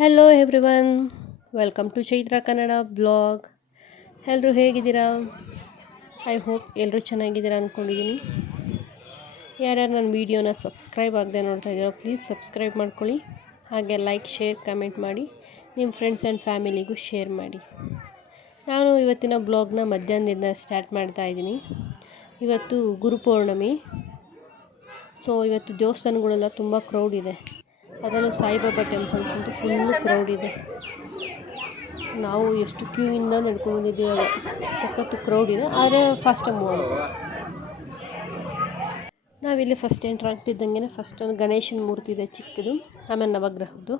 Hello everyone welcome to Chaitra Kannada blog ಎಲ್ಲರೂ ಹೇಗಿದ್ದೀರಾ? I hope ಎಲ್ಲರೂ ಚೆನ್ನಾಗಿದ್ದೀರಾ ಅಂದ್ಕೊಂಡಿದ್ದೀನಿ ಯಾರ್ಯಾರು ನನ್ನ ವೀಡಿಯೋನ ಸಬ್ಸ್ಕ್ರೈಬ್ ಆಗದೆ ನೋಡ್ತಾ ಇದ್ದೀರೋ ಪ್ಲೀಸ್ ಸಬ್ಸ್ಕ್ರೈಬ್ ಮಾಡ್ಕೊಳ್ಳಿ. ಹಾಗೆ ಲೈಕ್ ಶೇರ್ ಕಮೆಂಟ್ ಮಾಡಿ. ನಿಮ್ಮ ಫ್ರೆಂಡ್ಸ್ ಆ್ಯಂಡ್ ಫ್ಯಾಮಿಲಿಗೂ ಶೇರ್ ಮಾಡಿ. ನಾನು ಇವತ್ತಿನ ಬ್ಲಾಗ್ನ ಮಧ್ಯಾಹ್ನದಿಂದ ಸ್ಟಾರ್ಟ್ ಮಾಡ್ತಾ ಇದ್ದೀನಿ. ಇವತ್ತು ಗುರುಪೌರ್ಣಮಿ ಸೊ ಇವತ್ತು ದೇವಸ್ಥಾನಗಳೆಲ್ಲ ತುಂಬ ಕ್ರೌಡ್ ಇದೆ. ಅದರಲ್ಲೂ ಸಾಯಿಬಾಬಾ ಟೆಂಪಲ್ಸ್ ಅಂತೂ ಫುಲ್ಲು ಕ್ರೌಡ್ ಇದೆ. ನಾವು ಎಷ್ಟು ಕ್ಯೂ ಇಂದ ನಡ್ಕೊಂಡು ಬಂದಿದ್ದೀವಿ ಅದು ಸಖತ್ತು ಕ್ರೌಡ್ ಇದೆ, ಆದರೆ ಫಾಸ್ಟ್ ಮೂವ್ ಆಗುತ್ತೆ ನಾವಿಲ್ಲಿ ಫಸ್ಟ್ ಎಂಟ್ರ್ ಆಗ್ತಿದ್ದಂಗೆ ಫಸ್ಟ್ ಒಂದು ಗಣೇಶನ ಮೂರ್ತಿ ಇದೆ ಚಿಕ್ಕದು, ಆಮೇಲೆ ನವಗ್ರಹದ್ದು.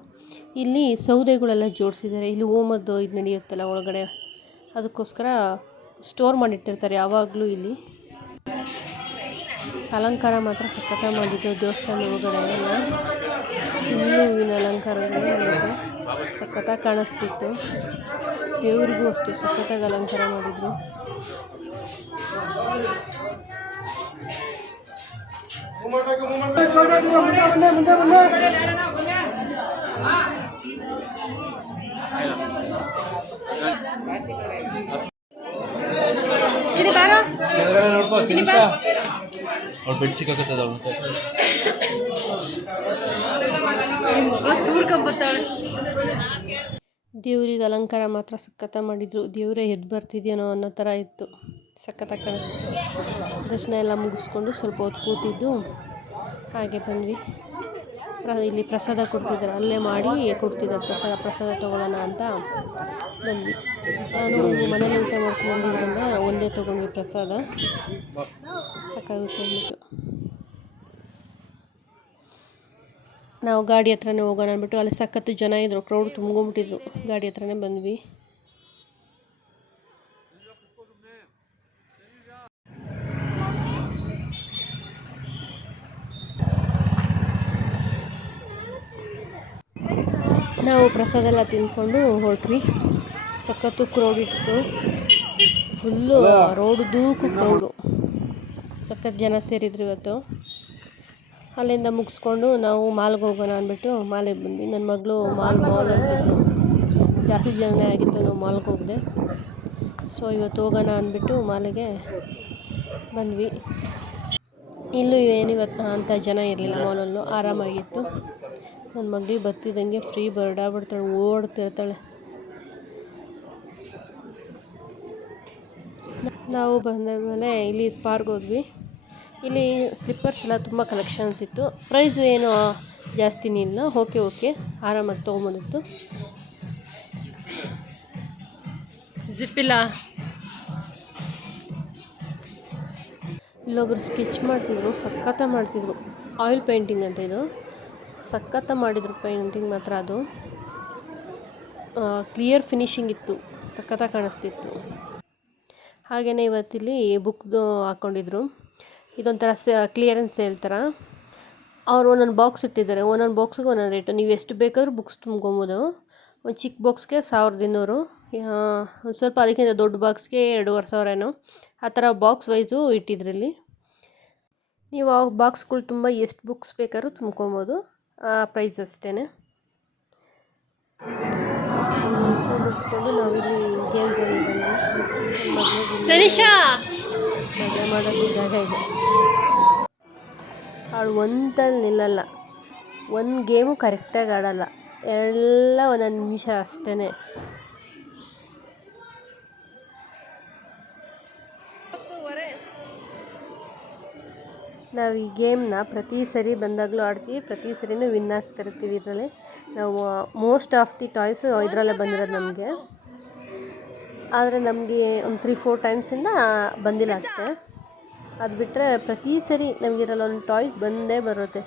ಇಲ್ಲಿ ಸೌದೆಗಳೆಲ್ಲ ಜೋಡಿಸಿದ್ದಾರೆ, ಇಲ್ಲಿ ಓಮದ್ದು ಇದು ನಡೆಯುತ್ತಲ್ಲ ಒಳಗಡೆ, ಅದಕ್ಕೋಸ್ಕರ ಸ್ಟೋರ್ ಮಾಡಿಟ್ಟಿರ್ತಾರೆ ಯಾವಾಗಲೂ ಇಲ್ಲಿ. ಅಲಂಕಾರ ಮಾತ್ರ ಸಖತ್ತಾಗಿ ಮಾಡಿದ್ದು ದೇವಸ್ಥಾನ ಒಳಗಡೆ ಎಲ್ಲ. ಫುಲ್ಲು ಹೂವಿನ ಅಲಂಕಾರಗಳು ಸಖತ್ತಾಗಿ ಕಾಣಿಸ್ತಿತ್ತು. ದೇವ್ರಿಗೂ ಅಷ್ಟೇ ಸಖತ್ತಾಗಿ ಅಲಂಕಾರ ಮಾಡಿದರು. ನೋಡ್ಕೋ ಬೆಡ್ ಸಿಕ್ಕಾಕತ್ತದ ಅವಳು ದೇವ್ರಿಗೆ ಅಲಂಕಾರ ಮಾತ್ರ ಸಖತ್ತ ಮಾಡಿದ್ರು. ದೇವರೇ ಎದ್ದು ಬರ್ತಿದ್ಯೇನೋ ಅನ್ನೋ ಥರ ಇತ್ತು. ಸಖತ್ತಾಗಿ ಕಾಣಿಸ್ತು. ದರ್ಶನ ಎಲ್ಲ ಮುಗಿಸ್ಕೊಂಡು ಸ್ವಲ್ಪ ಹೊತ್ತು ಕೂತಿದ್ದು. ಹಾಗೆ ಬಂದ್ವಿ. ಇಲ್ಲಿ ಪ್ರಸಾದ ಕೊಡ್ತಿದ್ದಾರೆ. ಅಲ್ಲೇ ಮಾಡಿ ಕೊಡ್ತಿದ್ದಾರೆ. ಪ್ರಸಾದ ಪ್ರಸಾದ ತೊಗೊಳ್ಳೋಣ ಅಂತ ಬಂದ್ವಿ. ನಾನು ಮನೇಲಿ ಊಟ ಮಾಡ್ಕೊಂಡು ಬಂದಿದ್ದರಿಂದ ಒಂದೇ ತೊಗೊಂಡ್ವಿ ಪ್ರಸಾದ. ಸಾಕಾಗುತ್ತೆ ಅಂದ್ಬಿಟ್ಟು ನಾವು ಗಾಡಿ ಹತ್ರನೇ ಹೋಗೋಣ ಅಂದ್ಬಿಟ್ಟು ಅಲ್ಲಿ ಸಖತ್ತು ಜನ ಇದ್ದರು ಕ್ರೌಡ್ ತುಂಬ್ಕೊಂಬಿಟ್ಟಿದ್ರು ಗಾಡಿ ಹತ್ರನೇ ಬಂದ್ವಿ. ನಾವು ಪ್ರಸಾದ ಎಲ್ಲ ತಿಂದ್ಕೊಂಡು ಹೊರಟ್ವಿ. ಸಖತ್ತು ಕ್ರೌಡ್ ಇತ್ತು. ಫುಲ್ಲು ರೋಡ್ ದೂಕು ಕ್ರೌಡು ಸಖತ್ ಜನ ಸೇರಿದ್ರು ಇವತ್ತು. ಅಲ್ಲಿಂದ ಮುಗಿಸ್ಕೊಂಡು ನಾವು ಮಾಲ್ಗೆ ಹೋಗೋಣ ಅಂದ್ಬಿಟ್ಟು ಮಾಲಿಗೆ ಬಂದ್ವಿ. ನನ್ನ ಮಗಳು ಮಾಲ್ ಮಾಲ್ ಅಂತಿದ್ದು ಜಾಸ್ತಿ ಜನ ಆಗಿತ್ತು, ನಾವು ಮಾಲ್ಗೆ ಹೋಗಿದೆ. ಸೊ ಇವತ್ತು ಹೋಗೋಣ ಅಂದ್ಬಿಟ್ಟು ಮಾಲಿಗೆ ಬಂದ್ವಿ. ಇಲ್ಲೂ ಏನಿವತ್ತು ಅಂಥ ಜನ ಇರಲಿಲ್ಲ ಮಾಲಲ್ಲೂ ಆರಾಮಾಗಿತ್ತು. ನನ್ನ ಮಗಳಿಗೆ ಬರ್ತಿದ್ದಂಗೆ ಫ್ರೀ ಬರ್ಡಾಗ್ಬಿಡ್ತಾಳೆ ಓಡ್ತಿರ್ತಾಳೆ. ನಾವು ಬಂದ ಮೇಲೆ ಇಲ್ಲಿ ಸ್ಪಾರ್ಕ್ ಹೋದ್ವಿ. ಇಲ್ಲಿ ಸ್ಲಿಪ್ಪರ್ಸ್ ಎಲ್ಲ ತುಂಬ ಕಲೆಕ್ಷನ್ಸ್ ಇತ್ತು. ಪ್ರೈಸು ಏನು ಜಾಸ್ತಿನೇ ಇಲ್ಲ ಓಕೆ ಓಕೆ ಆರಾಮಾಗಿ ತೊಗೊಂಬಂದಿತ್ತು. ಜಿಪ್ಪಿಲ್ಲ ಇಲ್ಲೊಬ್ರು ಸ್ಕೆಚ್ ಮಾಡ್ತಿದ್ರು ಸಖತ್ತ ಮಾಡ್ತಿದ್ರು. ಆಯಿಲ್ ಪೇಂಟಿಂಗ್ ಅಂತ ಇದು. ಸಖತ್ತ ಮಾಡಿದ್ರು ಪೇಂಟಿಂಗ್ ಮಾತ್ರ ಅದು. ಕ್ಲಿಯರ್ ಫಿನಿಶಿಂಗ್ ಇತ್ತು. ಸಖತ್ತಾಗಿ ಕಾಣಿಸ್ತಿತ್ತು. ಹಾಗೆಯೇ ಇವತ್ತಿಲ್ಲಿ ಬುಕ್ದು ಹಾಕ್ಕೊಂಡಿದ್ರು ಇದೊಂಥರ ಸ ಕ್ಲಿಯರೆನ್ಸ್ ಸೇಲ್ ಥರ. ಅವ್ರು ಒಂದೊಂದು ಬಾಕ್ಸ್ ಇಟ್ಟಿದ್ದಾರೆ. ಒಂದೊಂದು ಬಾಕ್ಸ್ಗೆ ಒಂದೊಂದು ರೇಟು ನೀವು ಎಷ್ಟು ಬೇಕಾದ್ರೂ ಬುಕ್ಸ್ ತುಂಬ್ಕೊಬೋದು. ಒಂದು ಚಿಕ್ಕ ಬಾಕ್ಸ್ಗೆ ಸಾವಿರದ ಇನ್ನೂರು. ಒಂದು ಸ್ವಲ್ಪ ಅದಕ್ಕಿಂತ ದೊಡ್ಡ ಬಾಕ್ಸ್ಗೆ ಎರಡೂವರೆ ಸಾವಿರ ಏನೋ. ಆ ಥರ ಬಾಕ್ಸ್ ವೈಸು ಇಟ್ಟಿದ್ರಲ್ಲಿ. ನೀವು ಆ ಬಾಕ್ಸ್ಗಳು ತುಂಬ ಎಷ್ಟು ಬುಕ್ಸ್ ಬೇಕಾದ್ರೂ ತುಂಬ್ಕೊಬೋದು. ಆ ಪ್ರೈಸ್ ಅಷ್ಟೇ ಮುಗಿಸ್ಕೊಂಡು ನಾವಿಲ್ಲಿ ಗೇಮ್ ಜೋನ್ ಬಂದ್ವಿ ಮಾಡೋಕ್ಕೆ ಜಾಗ ಇದೆ ಅವಳು ಒಂದಲ್ಲಿ ನಿಲ್ಲಲ್ಲ. ಒಂದು ಗೇಮು ಕರೆಕ್ಟಾಗಿ ಆಡಲ್ಲ. ಎಲ್ಲ ಒಂದೊಂದು ನಿಮಿಷ ಅಷ್ಟೇ ನಾವು ಈ ಗೇಮ್ನ ಪ್ರತಿ ಸರಿ ಬಂದಾಗಲೂ ಆಡ್ತೀವಿ. ಪ್ರತಿ ಸರಿನೂ ವಿನ್ ಆಗ್ತಿರ್ತೀವಿ ಇದರಲ್ಲಿ. ನಾವು ಮೋಸ್ಟ್ ಆಫ್ ದಿ ಟಾಯ್ಸು ಇದರಲ್ಲೇ ಬಂದಿರೋದು ನಮಗೆ. ಆದರೆ ನಮಗೆ ಒಂದು ತ್ರೀ ಫೋರ್ ಟೈಮ್ಸಿಂದ ಬಂದಿಲ್ಲ ಅಷ್ಟೇ. ಅದು ಬಿಟ್ಟರೆ ಪ್ರತಿ ಸರಿ ನಮಗಿರಲ್ಲ, ಒಂದು ಟಾಯ್ಸ್ ಬಂದೇ ಬರುತ್ತೆ.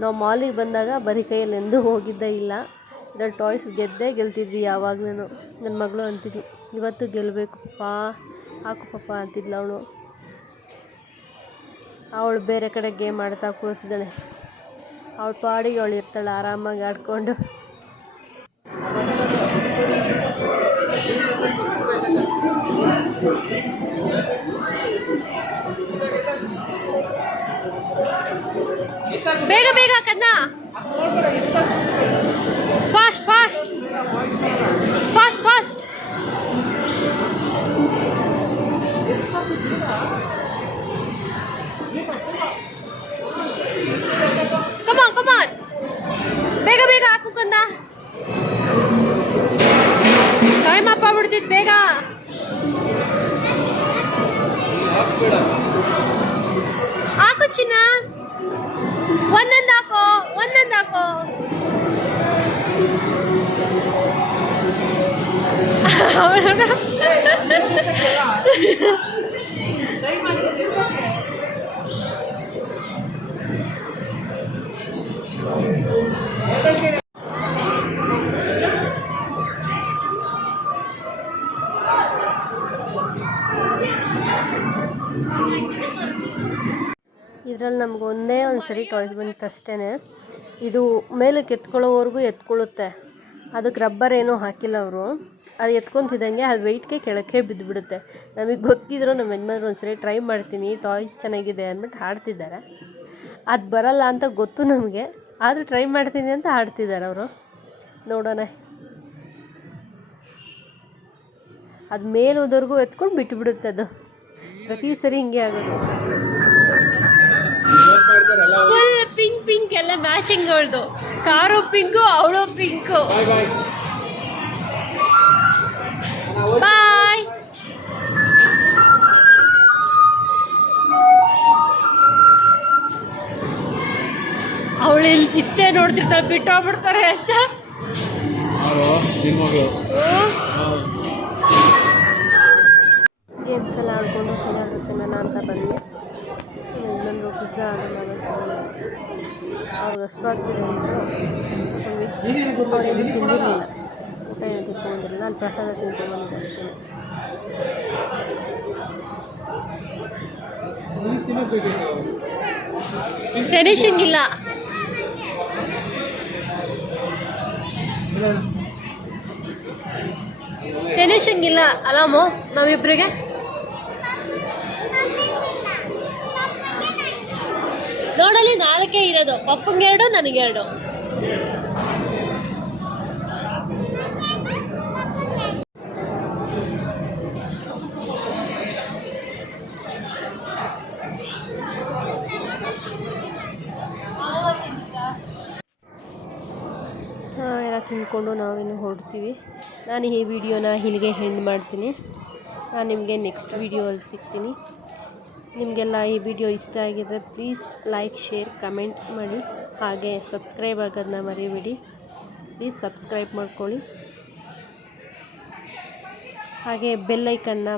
ನಾವು ಮಾಲಿಗೆ ಬಂದಾಗ ಬರೀ ಕೈಯಲ್ಲಿ ಎಂದೂ ಹೋಗಿದ್ದೇ ಇಲ್ಲ. ಇದ್ರಲ್ಲಿ ಟಾಯ್ಸ್ ಗೆದ್ದೇ ಗೆಲ್ತಿದ್ವಿ ಯಾವಾಗಲೂ ನನ್ನ ಮಗಳು ಅಂತಿದ್ವಿ ಇವತ್ತು ಗೆಲ್ಲಬೇಕು ಪಪ್ಪ ಹಾಕು ಪಪ್ಪ ಅಂತಿದ್ಲು ಅವಳು. ಅವಳು ಬೇರೆ ಕಡೆ ಗೇಮ್ ಆಡ್ತಾ ಕೂತಿದ್ದಾಳೆ. ಅವಳ ಪಾಡಿಗೆ ಅವಳು ಇರ್ತಾಳೆ, ಆರಾಮಾಗಿ ಆಡ್ಕೊಂಡು. ಬೇಗ ಬೇಗ One land ako! One land ako! Hahaha! ಒಂದೇ ಸರಿ ಬಂತು ಅಷ್ಟೇ ಇದು ಮೇಲಕ್ಕೆ ಎತ್ಕೊಳ್ಳೋವರೆಗೂ ಎತ್ಕೊಳ್ಳುತ್ತೆ. ಅದಕ್ಕೆ ರಬ್ಬರ್ ಏನೂ ಹಾಕಿಲ್ಲ ಅವರು. ಅದು ಎತ್ಕೊಂತಿದ್ದಂಗೆ ಅದು ವೆಯ್ಟ್ಗೆ ಕೆಳಕ್ಕೆ ಬಿದ್ದುಬಿಡುತ್ತೆ ನಮಗೆ ಗೊತ್ತಿದ್ರು ನಮ್ಮ ಯಜಮಾನ್ರು ಒಂದು ಸರಿ ಟ್ರೈ ಮಾಡ್ತೀನಿ ಟಾಯ್ಸ್ ಚೆನ್ನಾಗಿದೆ ಅಂದ್ಬಿಟ್ಟು ಹಾಡ್ತಿದ್ದಾರೆ. ಅದು ಬರಲ್ಲ ಅಂತ ಗೊತ್ತು ನಮಗೆ, ಆದರೂ ಟ್ರೈ ಮಾಡ್ತೀನಿ ಅಂತ ಹಾಡ್ತಿದ್ದಾರೆ ಅವರು. ನೋಡೋಣ. ಅದು ಮೇಲೆ ಹೋದವ್ರಿಗೂ ಎತ್ಕೊಂಡು ಬಿಟ್ಟುಬಿಡುತ್ತೆ ಅದು. ಪ್ರತಿ ಸರಿ ಹಿಂಗೆ ಆಗೋದು. ಫುಲ್ ಪಿಂಕ್ ಪಿಂಕ್ ಎಲ್ಲ ಮ್ಯಾಚಿಂಗ್ ಅವಳದು. ಕಾರು ಪಿಂಕು ಅವಳು ಪಿಂಕು ಬಾಯ್ ಅವಳು ಇಲ್ಲಿ ಕಿತ್ತೆ ನೋಡ್ತಿರ್ತಾಳೆ ಬಿಟ್ಟೋಗ್ಬಿಡ್ತಾರೆ ಅಂತ. ಗೇಮ್ಸ್ ಎಲ್ಲ ಆಡ್ಕೊಂಡು ಏನಾದರೂ ನಾನು ಅಂತ ಬಂದ್ವಿ ಇನ್ನೊಂದು ಪಿಜ್ಜಾ ಆರ್ಡರ್ ಮಾಡೋದು ಅವ್ರಿಗೆ ಹಸ್ವಾಗ್ತಿದೆ ಆಗ್ತಿದೆ ಅಂದರೆ ಅವ್ರೇನು ತಿಂದಿರಲಿಲ್ಲ. ಊಟ ಏನು ತಿಳ್ಕೊಂಡಿರಲಿಲ್ಲ ಅಲ್ಲಿ ಪ್ರಸಾದ ತಿನ್ಕೊಂಬಂದಿದ್ದೆ ಅಷ್ಟೇ. ಟ್ರೆಡಿಷನ್ ಇಲ್ಲ. ಟೆನಿಷಂಗಿಲ್ಲ ಇಲ್ಲ. ಅಲಾಮು ನಾವಿಬ್ರಿಗೆ? ನೋಡಲಿ, ನಾಲ್ಕೇ ಇರೋದು. ಪಪ್ಪಂಗೆರಡು ನನಗೆರಡು ಎಲ್ಲ ತಿಂದ್ಕೊಂಡು ನಾವಿನ್ನು ಹೊರಡ್ತೀವಿ. ನಾನು ಈ ವಿಡಿಯೋನ ಇಲ್ಲಿಗೆ ಹೆಂಡ್ ಮಾಡ್ತೀನಿ. ನಾನು ನಿಮಗೆ ನೆಕ್ಸ್ಟ್ ವಿಡಿಯೋ ಅಲ್ಲಿ ಸಿಗ್ತೀನಿ. ನಿಮಗೆಲ್ಲ ಈ ವಿಡಿಯೋ ಇಷ್ಟ ಆಗಿದ್ದರೆ ಪ್ಲೀಸ್ ಲೈಕ್, ಶೇರ್, ಕಮೆಂಟ್ ಮಾಡಿ. ಹಾಗೆ ಸಬ್ಸ್ಕ್ರೈಬ್ ಆಗೋದನ್ನ ಮರಿಬೇಡಿ. ಪ್ಲೀಸ್ ಸಬ್ಸ್ಕ್ರೈಬ್ ಮಾಡ್ಕೊಳ್ಳಿ. ಹಾಗೆ ಬೆಲ್ಲೈಕನ್ನ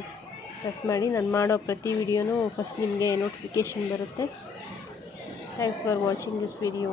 ಪ್ರೆಸ್ ಮಾಡಿ. ನಾನು ಮಾಡೋ ಪ್ರತಿ ವಿಡಿಯೋನೂ ಫಸ್ಟ್ ನಿಮಗೆ ನೋಟಿಫಿಕೇಷನ್ ಬರುತ್ತೆ. Thanks for watching this video.